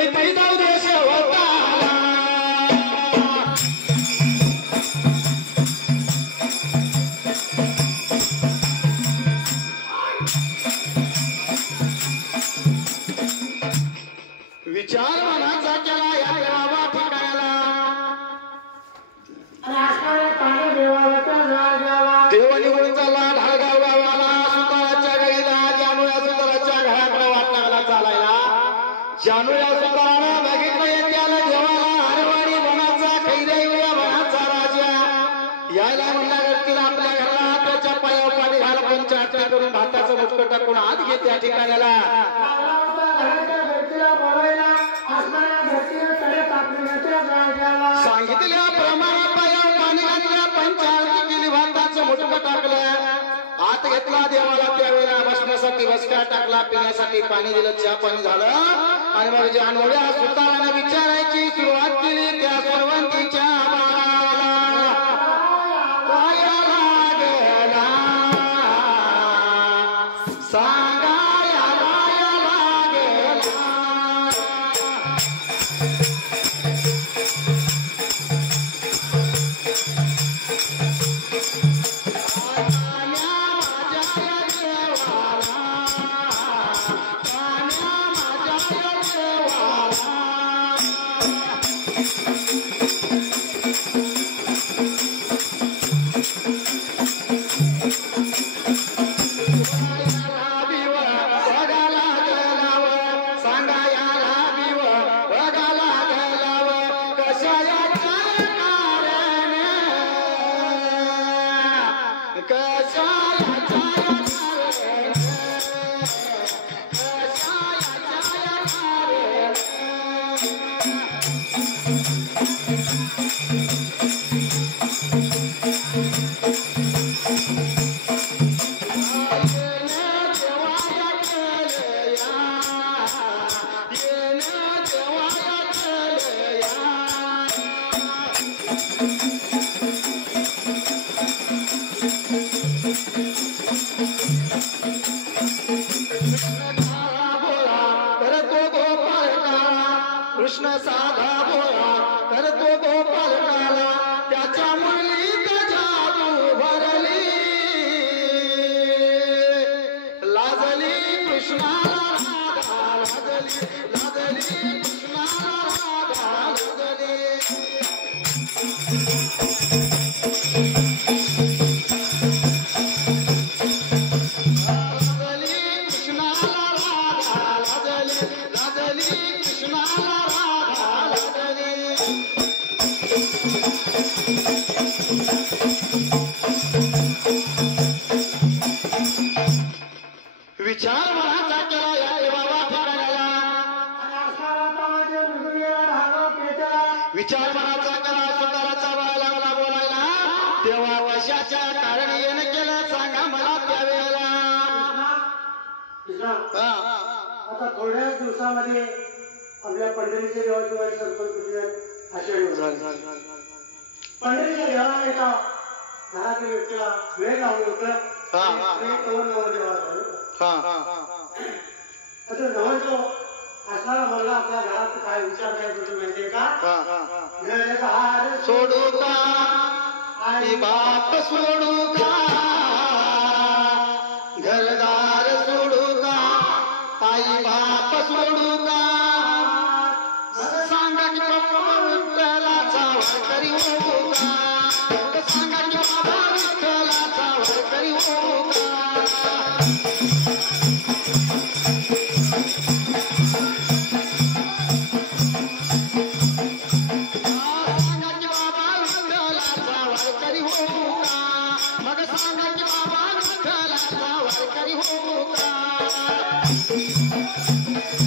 मैत्री जाऊ दे शेवटाला विचार मनाचा केला या देवा ठिकाणाला देव निघून चालला ढाळगाव गावाला सुताराच्या गाईला जानू या सुताराच्या घराकडे वाट लागला चालायला जानू या सुतारानं बघितलं येत्याला देवाला हरवाडी वनाचा खैरेवल्या वनाचा राजा यायला म्हणला व्यक्तीला आपल्या घराला त्याच्या पायावर पाणी घाल पंचायत करून भाताचं मुटकं टाकून आत घेते त्या ठिकाणाला सांगितल्याप्रमाणे पायावर पाणी घातल्या पंचायत केली भाताचं मुटकं टाकलं आत घेतला देवाला त्यावेळेला बसण्यासाठी बसका टाकला पिण्यासाठी पाणी दिलं चहा पाणी झालं आणि मग जानोळ्या सुताराने विचारायची सुरुवात केली त्या सर्वांच्या कृष्ण साधा भोळा करतो गोपाल काला त्याच्या मुरलीत जादू भरली लाजली कृष्णाला राधा लाजली कृष्णाला राधा लाजली विचार मनाचा केला या देवाला ठिकाणाला विचार मनाचा केला सुताराचा बाळ लागला बोलायला तेव्हा कशाच्या कारण येणं केलं सांगा मला त्यावेळेला आता थोड्याच दिवसामध्ये आपल्या पंढरीच्या देवाची वाईट सरपंच आषाढी पंढरीच्या देवाला एका घरातील व्यक्तीला वेळ लावून होतं जवळ जो असणारा मुलगा आपल्या घरात काय विचार काय करतो माहितीये का हार सोडू का आणि बाप सोडू का घरदार सोडू का आई बाप सोडू का सांगा की बाबा विठ्ठलाचा वारकरी होऊ का सांगा की बाबा विठ्ठलाचा वारकरी होऊ का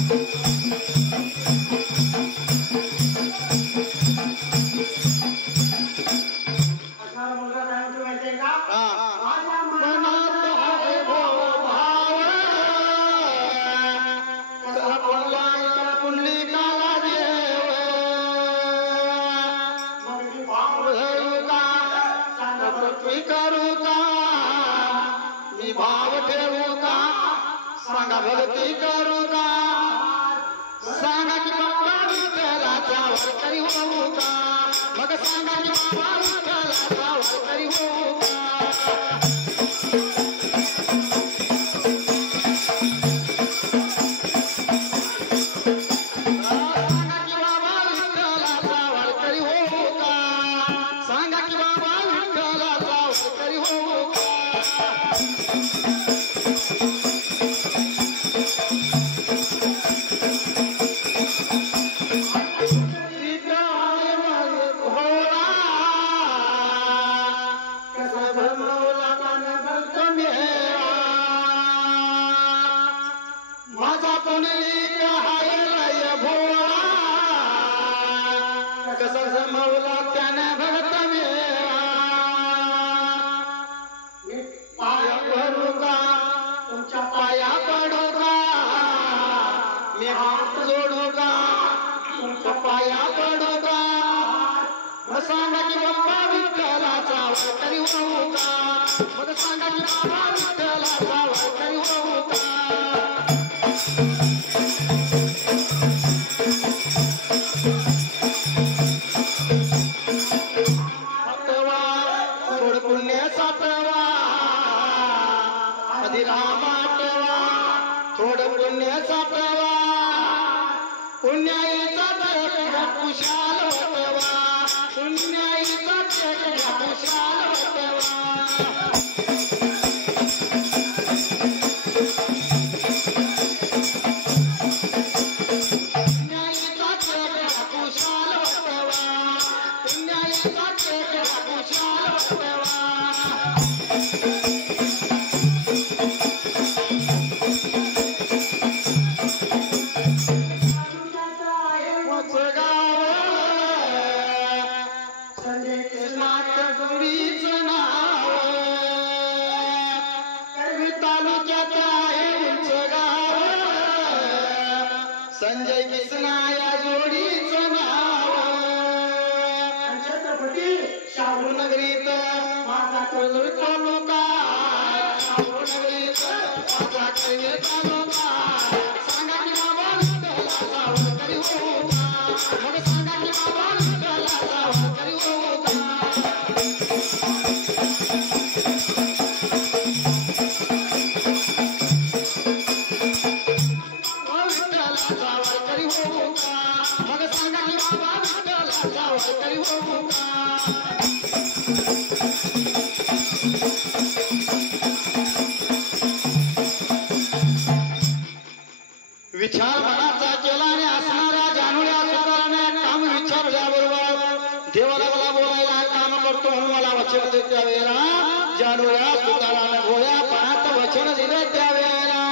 Thank you. वारकरी होऊ का मग सांगा की बाबा विठ्ठलाचा वारकरी होऊ का सांगा की बाबा विठ्ठलाचा वारकरी होऊ का मग सांगा की बाबा विठ्ठलाचा वारकरी होऊ का सातवा थोड पुण्य सातवा अधिराम आठवा थोड पुण्य सातवा पुण्याईचा तर कुशाल होतवा पुण्याईचा तर कुशाल होतवा संजय किसना या जोडीचं नाव छत्रपती शाहू नगरीत माझा कळू तालुका शाहू नगरीत माझा कळू तालुका सांगा की बाबा विठ्ठलाचा वारकरी होऊ का मग सांगा की बाबा विठ्ठलाचा वारकरी होऊ का विचार मनाचा केला आणि असणाऱ्या जाणूया सुताराने काम विचारल्याबरोबर देवाला मला बोलायला काम करतो म्हणून मला वचन देत त्यावेळेला जाणूया सुताराने गोळ्या पायात वचन दिले त्यावेळेला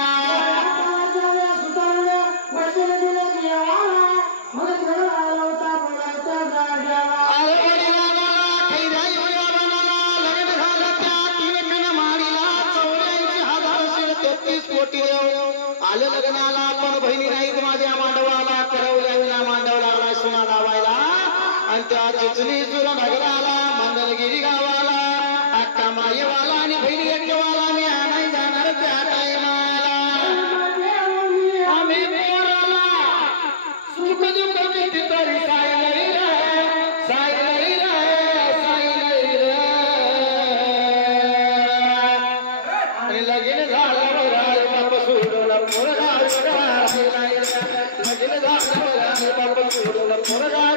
आले लग्नाला पण बहिणी नाहीत माझ्या मांडवाला करवल्या विना मांडव लागला सोना लावायला आणि त्या चिचणी सुर नगराला मंगलगिरी गावाला अक्का माईवाला आणि बहिणी एकवाला मी आणाय जाणार त्या टायमाला आम्ही पोराला सुख दुःख किती तरी सायलई रे सायलई रे सायलई रे आणि लगीन झाल्यावर राय बाप सोडला पोरगा लगीन झाल्यावर राय बाप सोडला पोरगा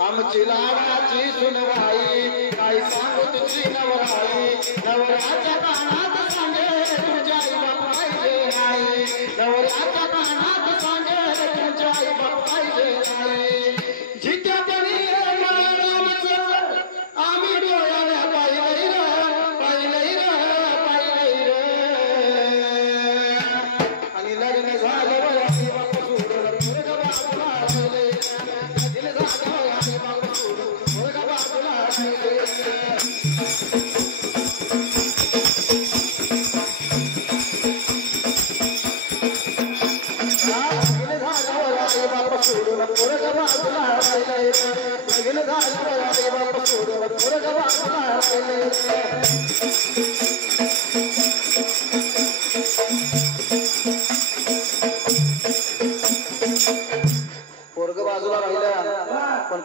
आमची लाडाची सुनवाई काय सांगू तुझी नवराई नवऱ्याच्या कानात सांगे तुझ्या आई बाप पाहिजे नाही नवऱ्याच्या कानात सांगे तुझ्या आई बाप पाहिजे नाही जिथे तरी आम्ही डोळ्याला पाहिलंय रे पाहिलंय रे पाहिलंय रे आणि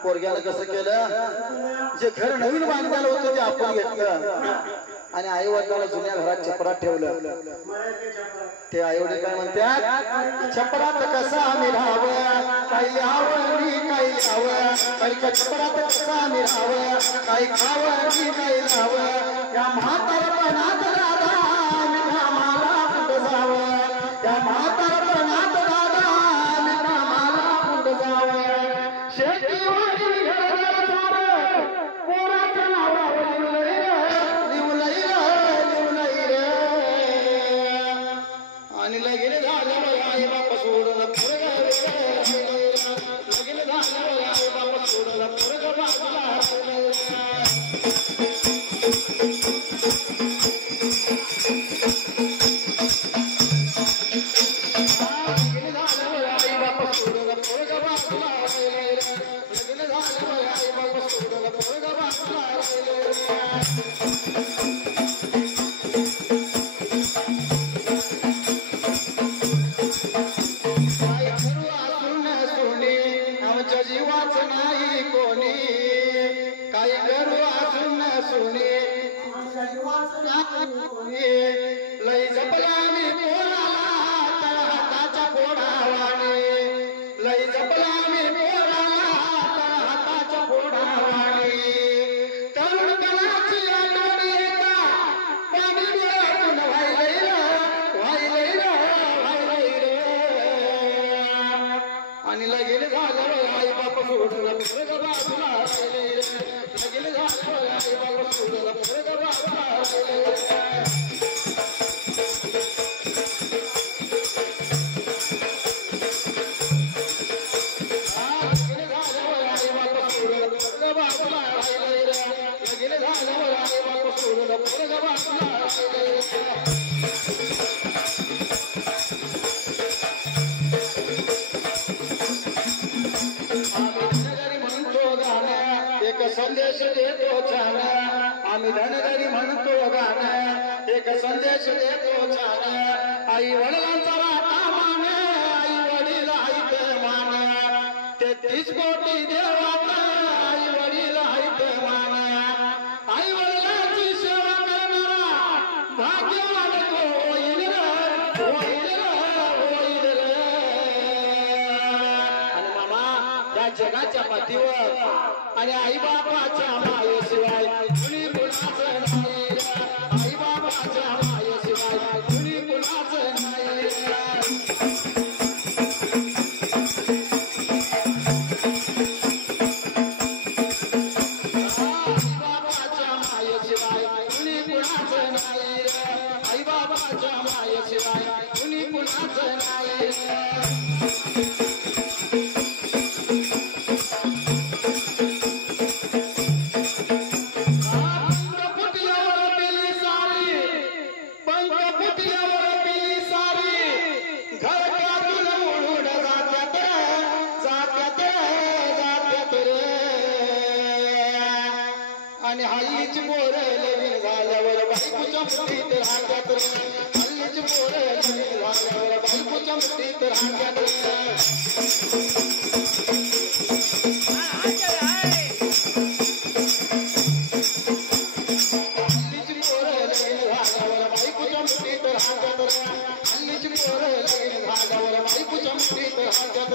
पोरग्यानं कसं केलं, जे घर नवीन बांधलेलं होतं ते आपण घेतलं आणि आई वडिलांना जुन्या घरात छपरात ठेवलं. ते आई वडील काय म्हणतात, छपरात कसं आम्ही राहावं, काही यावं काही यावं, काही छपरात कसं आम्ही राहावं, काही खावं काही लावं, या म्हातारपणात दादा आम्ही कामाला कुठं जावं, या म्हातारपणात दादा आम्ही कामाला कुठं जावं, शेतीवाडी घर सारं पोराच्या नावावर लिवलंय रे, आणि लगीन झाल्यावर आई बाप सोडलं पोरगं, लगीन झाल्यावर आई बाप सोडलं पोरगं बाजूला जीवाच नाही कोणी, काही करू असून सोने लई जपला मी पोराला तर हाताच्या फोडावाने, लई जपला मी पोराला तर हाताच्या फोडावाने, तरुण कलाची आठवण येता पाणी डोळ्यातून व्हायलंय रे, आणि लगीन झाल्यावर आई बाप सोडलं पोरगं बाजूला राहिलंय रे, लगीन झाल्यावर आई बाप सोडलं पोरगं बाजूला राहिलंय रे. संदेश देतो छान, आम्ही धनगरी म्हणतो गाणं, एक संदेश देतो छान, आई वडिलांचा वाटा मान, आई वडील आहेत मान, 33 कोटी देवात आई वडील आहेत मान, आई वडिलांची सेवा करणारा भाग्यवान तो होईल आणि मामा या जगाच्या पाठीवर आणि आई बाबाच्या मायेशिवाय कुणी कुणाचं नाही, आई बाबाच्या मायेशिवाय कुणी कुणाचं नाही, आई बाबाच्या मायेशिवाय कुणी कुणाचं नाही, आई बाबाच्या मायेशिवाय कुणी कुणाचं नाही. आणि हल्लीची पोरं लग्न झाल्यावर बायकोच्या मुठीत राहतात, हल्लीची पोरं लग्न झाल्यावर बायकोच्या मुठीत राहतात, हल्लीची पोरं लग्न झाल्यावर बायकोच्या मुठीत राहतात, हल्लीची पोरं लग्न झाल्यावर बायकोच्या मुठीत राहतात.